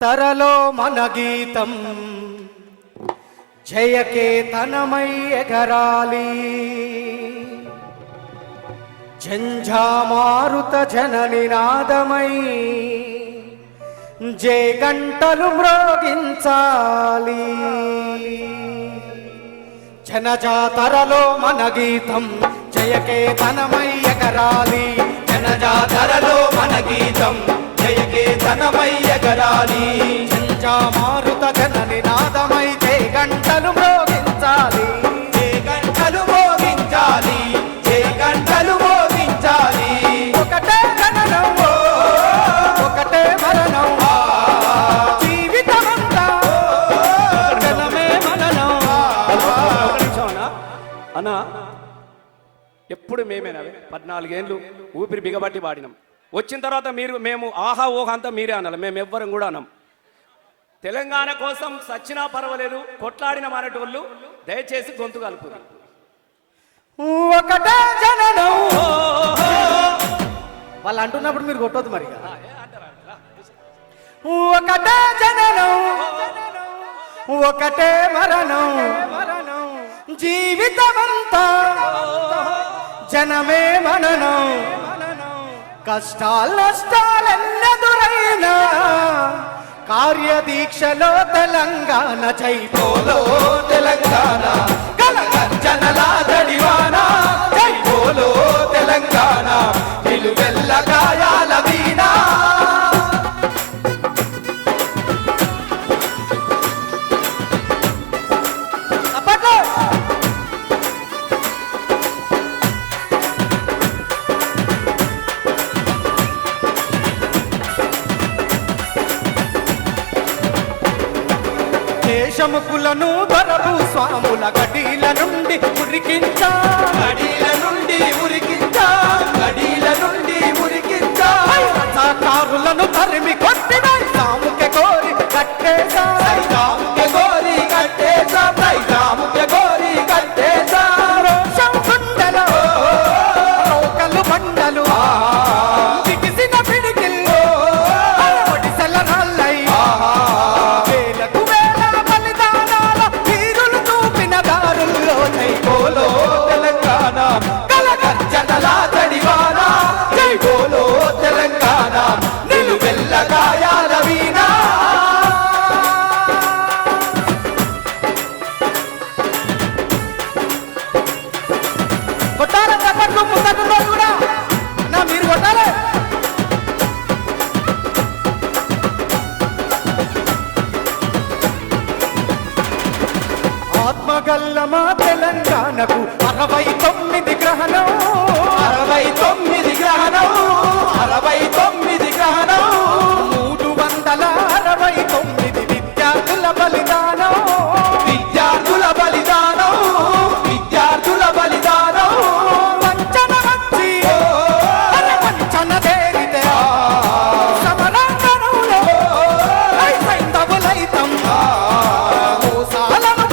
తరలో మన గీతం జయకేతనమై ఎగరాలి. ఝంఝామారుత జననినాదమై జయ గంటలు మ్రోగించాలి. జనజాతరలో మన గీతం జయకేతనమై ఎగరాలి. జనజాతరలో మన గీతం జయకేతనమై ఎగరాలి. ఝంఝామారుత జననినాదమై జయ గంటలు మ్రోగించాలి. జయ గంటలు మోగించాలి, జయ గంటలు మోగించాలి. ఒకటే జననం ఒకటే మరణం, జీవితమంతా జనమే మననం. అన్నా ఎప్పుడు మేమేనా 14 ఏళ్ళు ఊపిరి బిగబట్టి వాడినాం. వచ్చిన తర్వాత మేము ఆహా ఓహా అంతా మీరే అనాలి, మేము ఎవ్వరం కూడా అన్నాం. తెలంగాణ కోసం సచ్చినా పర్వాలేదు, కొట్లాడిన మానేటోళ్ళు దయచేసి గొంతు కలుపుది. ఒకటే జననం వాళ్ళు అంటున్నప్పుడు మీరు కొట్టొద్దు మరి. ఒకటే జననం ఒకటే మరణం, జీవితమంతా జనమే మననం. కష్టాలు నష్టాలెన్నెదురైనా కార్యదీక్షలో తెలంగాణ చైపోలో తెలంగాణ గలగర్జనల జడివాన జైపోలో తెలంగాణ నిలువెల్ల గాయాల వీణ. అప్పట్లో దేశముకులను దొరలు స్వాముల గడీల నుండి ఉరికించా, గడీల నుండి ఉరికించా, గడీల నుండి ఉరికించా. రథాకారులను తరిమి కొట్టిన సాముకే కోరి కట్టేశా, సైతాముకే గోరి కట్టేశా, సైతాముకే గోరి కట్టేశా. రోషం గుండెలో రోకలు బండలు దిగిసిన పిడికిల్లో ఒడిసెల రాళ్ళై వేలకు వేల బలిదానాల వీరులు చూపిన దారుల్లో జైపోలో తెలంగాణ గలగర్జనల జడివాన జైపోలో తెలంగాణ నిలువెల్ల గాయాల వీణ. కొట్టాల చప్పట్లు ముందటున్నారు కూడా నా మీరు కొట్టాలి. ఆత్మగల్లమా తెలంగాణకు 69 గ్రహణం, 69 గ్రహణం, 69 గ్రహణం. 369 విద్యార్థుల బలిదానం, విద్యార్థుల బలిదానం, విద్యార్థుల బలిదానం. వంచన వచ్చి వంచన తేరితే సమరాంగణంలో సైంధవులైతం మోసాలను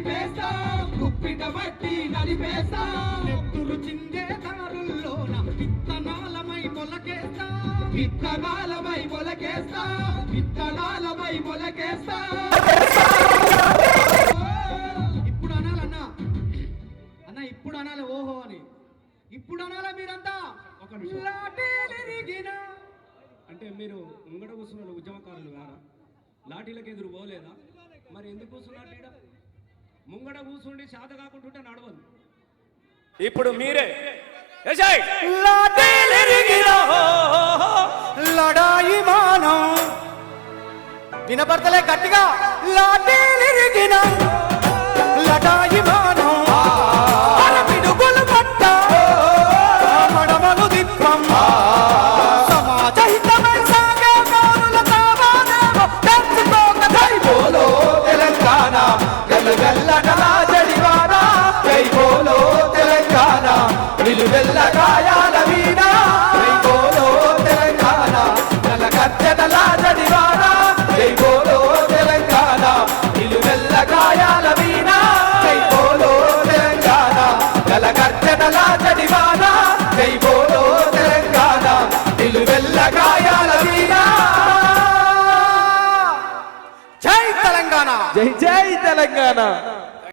నిలిపేస్తాం గుప్పిట బట్టి నలిపేస్తాం నెత్తురు చిందే దారుల్లోన విత్తనాలమై మొలకేస్తా విత్తనాలమై మొలకేస్తాం విత్తనాలమై మొలకేస్తాం ఇప్పుడు అనాలన్నా అన్న ఇప్పుడు అనాలి ఓహో అని ఇప్పుడు అనాలా మీరంతా ఒక నిమిషం. లాఠీలిరిగిన అంటే మీరు ముంగడ కూర్చున్న ఉద్యమకారులు కారా లాఠీలకు ఎదురు పోలేదా మరి ఎందుకు కూర్చున్నారు ఈడ ముంగడ కూర్చుండి శాత కాకుంటుంటే నడవదు ఇప్పుడు మీరే లాఠీలిరిగిన లడాయి మానం వినపడతలే గట్టిగా లాఠీలిరిగిన లడాయి మానం పిడుగులు పట్ట మడమలు దిప్పం సమాజ హితమై సాగే పౌరుల తావాదేమో తెచ్చుకోక జై బోలో తెలంగాణ గల్లుగల్లటలా జడివానా జై బోలో తెలంగాణ నిలువెల్ల గాయాల వీణ జై బోలో తెలంగాణ గలగర్జనలా జడివానా జై బోలో తెలంగాణ నిలువెల్ల గాయాల వీణ జై బోలో తెలంగాణ గలగర్జనలా జడివానా జై బోలో తెలంగాణ నిలువెల్ల గాయాల వీణ జై తెలంగాణ జై జై తెలంగాణ.